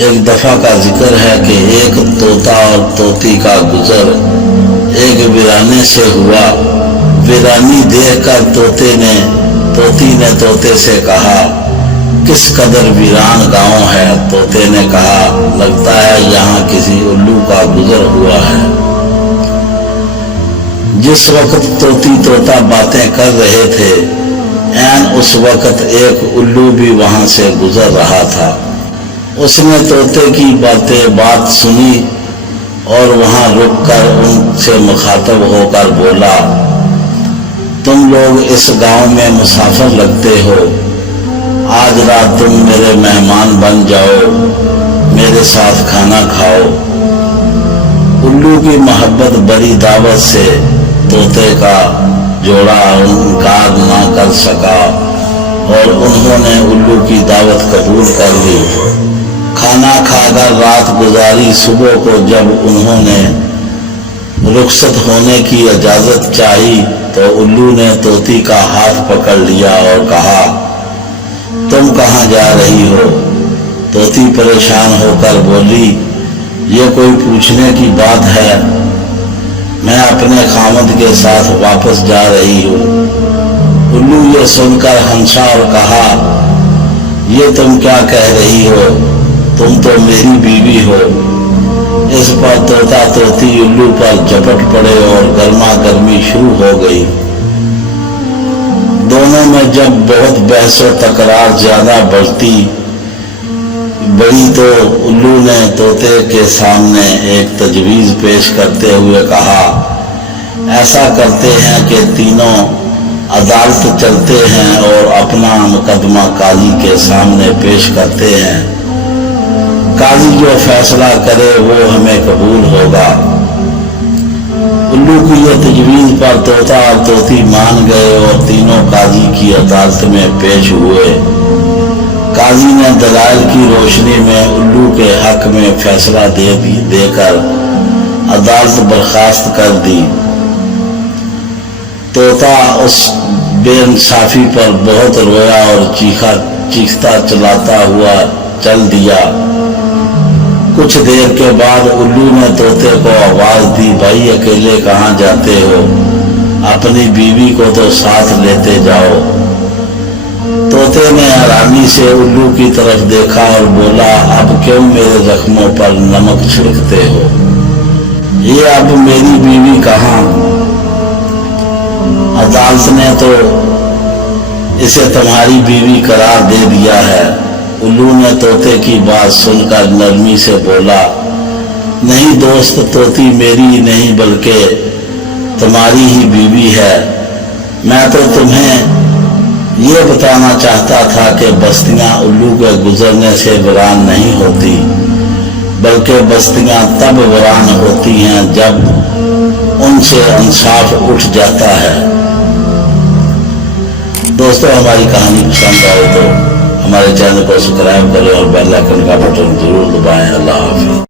ایک دفعہ کا ذکر ہے کہ ایک طوطا اور طوطی کا گزر ایک ویرانے سے ہوا۔ ویرانی دیکھ کر طوطی نے طوطے سے کہا، کس قدر ویران گاؤں ہے؟ طوطے نے کہا، لگتا ہے یہاں کسی الو کا گزر ہوا ہے۔ جس وقت طوطا باتیں کر رہے تھے، عین اس وقت ایک الو بھی وہاں سے گزر رہا تھا۔ اس نے طوطے کی بات سنی اور وہاں رک کر ان سے مخاطب ہو کر بولا، تم لوگ اس گاؤں میں مسافر لگتے ہو، آج رات تم میرے مہمان بن جاؤ، میرے ساتھ کھانا کھاؤ۔ الو کی محبت بڑی دعوت سے طوطے کا جوڑا انکار نہ کر سکا اور انہوں نے الو کی دعوت قبول کر لی۔ کھانا کھا کر رات گزاری۔ صبح کو جب انہوں نے رخصت ہونے کی اجازت چاہی تو الو نے طوطی کا ہاتھ پکڑ لیا اور کہا، تم کہاں جا رہی ہو؟ طوطی پریشان ہو کر بولی، یہ کوئی پوچھنے کی بات ہے؟ میں اپنے خامد کے ساتھ واپس جا رہی ہوں۔ الو یہ سن کر ہنسا اور کہا، یہ تم کیا کہہ رہی ہو؟ تم تو میری بیوی ہو۔ اس پر طوطی الو پر جھپٹ پڑے اور گرما گرمی شروع ہو گئی۔ دونوں میں جب بہت بحث و تکرار زیادہ بڑی تو الو نے طوطے کے سامنے ایک تجویز پیش کرتے ہوئے کہا، ایسا کرتے ہیں کہ تینوں عدالت چلتے ہیں اور اپنا مقدمہ قاضی کے سامنے پیش کرتے ہیں، قاضی جو فیصلہ کرے وہ ہمیں قبول ہوگا۔ الو کی یہ تجویز پر طوطا اور طوطی مان گئے اور تینوں قاضی کی عدالت میں پیش ہوئے۔ قاضی نے دلائل کی روشنی میں الو کے حق میں فیصلہ دے کر عدالت برخاست کر دی۔ طوطا اس بے انصافی پر بہت رویا اور چیختا چلاتا ہوا چل دیا۔ کچھ دیر کے بعد الو نے طوطے کو آواز دی، بھائی اکیلے کہاں جاتے ہو؟ اپنی بیوی کو تو ساتھ لیتے جاؤ۔ طوطے نے حیرانی سے الو کی طرف دیکھا اور بولا، اب کیوں میرے زخموں پر نمک چھڑکتے ہو؟ یہ اب میری بیوی کہاں؟ عدالت نے تو اسے تمہاری بیوی قرار دے دیا ہے۔ الو نے طوطے کی بات سن کر نرمی سے بولا، نہیں دوست، طوطی میری نہیں بلکہ تمہاری ہی بیوی ہے۔ میں تو تمہیں یہ بتانا چاہتا تھا کہ بستیاں الو کے گزرنے سے ویران نہیں ہوتی، بلکہ بستیاں تب ویران ہوتی ہیں جب ان سے انصاف اٹھ جاتا ہے۔ دوستو، ہماری کہانی پسند آئے تو ہمارے چینل کو سبسکرائب کریں اور بیل آئیکن کا بٹن ضرور دبائیں۔ اللہ حافظ۔